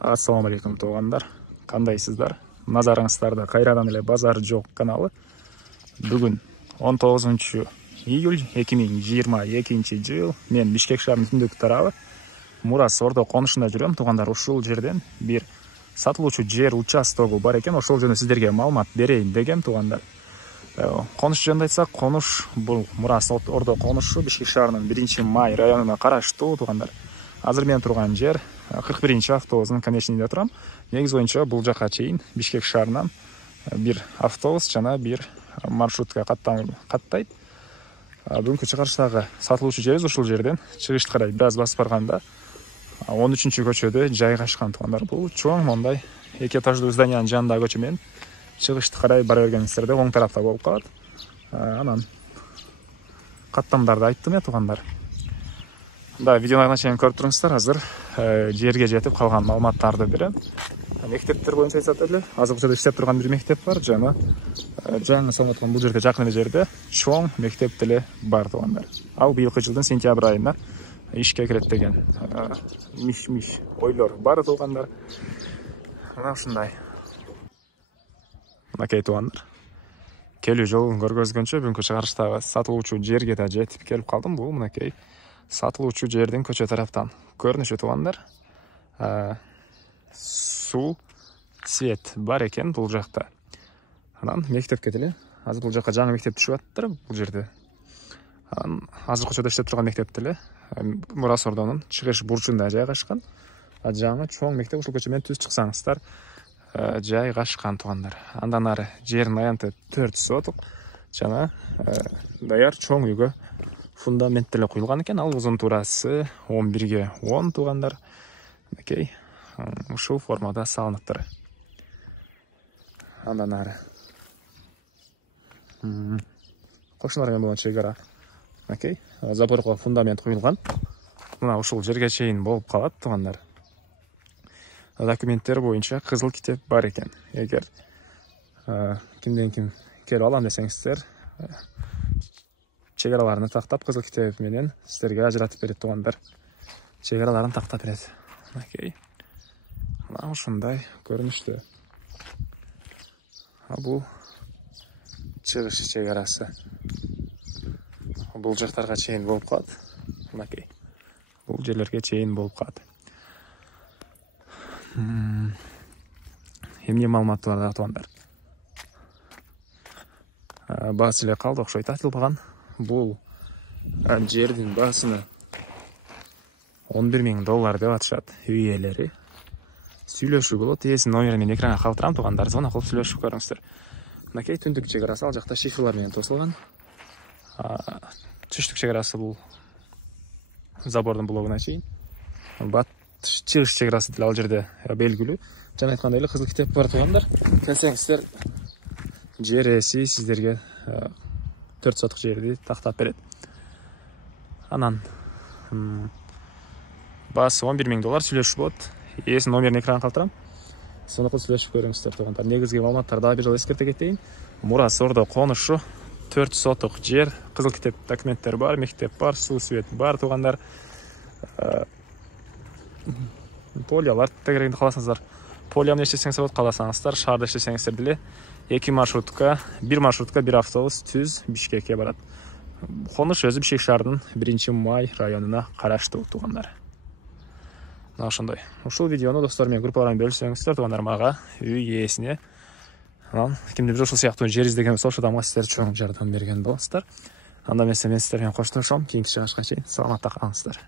Ассаламу алейкум туугандар. Кандайсыздар? Назарыңыздарда кайрадан эле базар жок каналы. Бүгүн 19 июль 2022 жыл. Мен Бишкек шаарынын түндүк тарабы Мурас Ордо конушунда жүрөм. Туугандар, ушул жерден бир сатылуучу жер участогу бар экен. Ошол жөнүндө сиздерге маалымат берейин дегем, туугандар. Конуш жөнүндө айтсак, конуш бул Мурас Ордо конушу Бишкек шаарынын 1-Май районуна караштуу, туугандар. Азыр мен турган жер 41-автобустун конечныйде турам. Негиз боюнча бул жака чейин Бишкек шаарынан бир автобус жана бир маршрутка каттайт. Бүгүнкү чыгарыштагы сатылуучу жерибиз ушул жерден чыгышты карай бир аз басып барганда 13-көчөдө жайгашкан, туугандар. Бул чоң мондай 2 этаждуу зданиянын жанындагы көчө менен чыгышты карай бара бергенсиздерде оң тарапта болуп калат. Анан каттамдарды айттым туугандар. Да, видеоны чейин көрүп туруңуздар. Азыр жерге жетип калган маалыматтарды берем. Мектептер боюнча айтсак эле, азыр көчөдө иштеп турган бир мектеп бар, жана жаңы салынган бул жерде жакын эле жерде чоң мектеп деле бар, туугандар. Ал быйылкы жылдын сентябрь айында ишке кирет деген миш ойлор бар, туугандар. Мына ушундай. Мынакей, туугандар. Келүү жолун көргөзгөнчө бүгүнкү чыгарыштагы сатылуучу жерге да жетип келип калдым. Бул мынакей сатылуучу жердин көчө тараптан көрүнүшү, туугандар. Суу, свет бар экен бул жакта. Анан мектепке деле азыр бул жака жаңы мектеп түшүп аттыр бул жерде. Анан азыр көчөдө иштеп турган мектеп деле Мурас Ордонун чыгыш бурчунда жайгашкан. Жаңы чоң мектеп ушул көчө менен түз чыксаңыздар жайгашкан, туугандар. Андан ары жердин аянты 4 соток жана даяр чоң үйгө фундамент деле куюлган экен. Ал узун турасы 11-ге 10, туугандар. Окей. Ушул формада салыныптыр. Андан ары кошуналар менен болгон чек ара. Окей. Заборго фундамент куюлган. Мына ушул жерге чейин болуп калат, туугандар. Документтер боюнча кызыл китеп бар экен. Эгер кимден ким келип алам десеңиздер, чек араларын тактап кызыл китеп менен сиздерге ажыратып берет, туугандар. Чек араларын тактап берет. Окей. Мына ушундай көрүнүштө. Бул чыгыш чек арасы. Бул жактарга чейин болуп калат. Окей. Бул жерлерге чейин болуп калат. Эмне маалыматтар бар, туугандар? Баасы эле калды окшойт айтылбаган. Бул жердин баасыны $11,000 деп атышат үй ээлери. Сүйлөшүү болот. Ээсинин номерин мен экранга калтырам, туугандар. Звонок кылып сүйлөшүп көрүңүздөр. Мынакей түндүк чек арасы, ал жакта шифрлар менен тосулган. Түштүк чек арасы бул забордун блогуна чейин. Чыгыш чек арасы деле ал жерде белгилүү. Жана айткандай эле кызыл китеп бар, туугандар. Келсеңиздер, жер ээси сиздерге 4 соток жерди тактап берет. Анан баасы $11,000 сүйлөшүү болот. Ээсинин номерин экранга калтырам. Сону кылып сүйлөшүп көрүңүздөр, туугандар. Негизги маалыматтарды дагы бир жолу эскерте кетейин. Мурас Ордо конушу 4 соток жер, кызыл китеп документтер бар, мектеп бар, суу, свет бар, туугандар. Полиялар тегерегинде каласаңыздар, полия менен иштесеңиздер болот, каласаңыздар шаарда иштесеңиздер деле 2 маршрутка, 1 маршрутка 1 автобус түз Бишкекке барат. Конуш өзү Бишкек шаарынын 1-Май районуна караштуу, туугандар. Мына ошондой. Ушул видеону достор менен группаларга бөлүшсөңүздөр, туугандар, мага үй ээсине, анан кимдир ушул сыяктуу жер издеген болсо, ошол адамга сиздер чоң жардам берген болосуздар. Анда мен сиздер менен коштошом. Кийинки чыгышка чейин саламатта калыңыздар.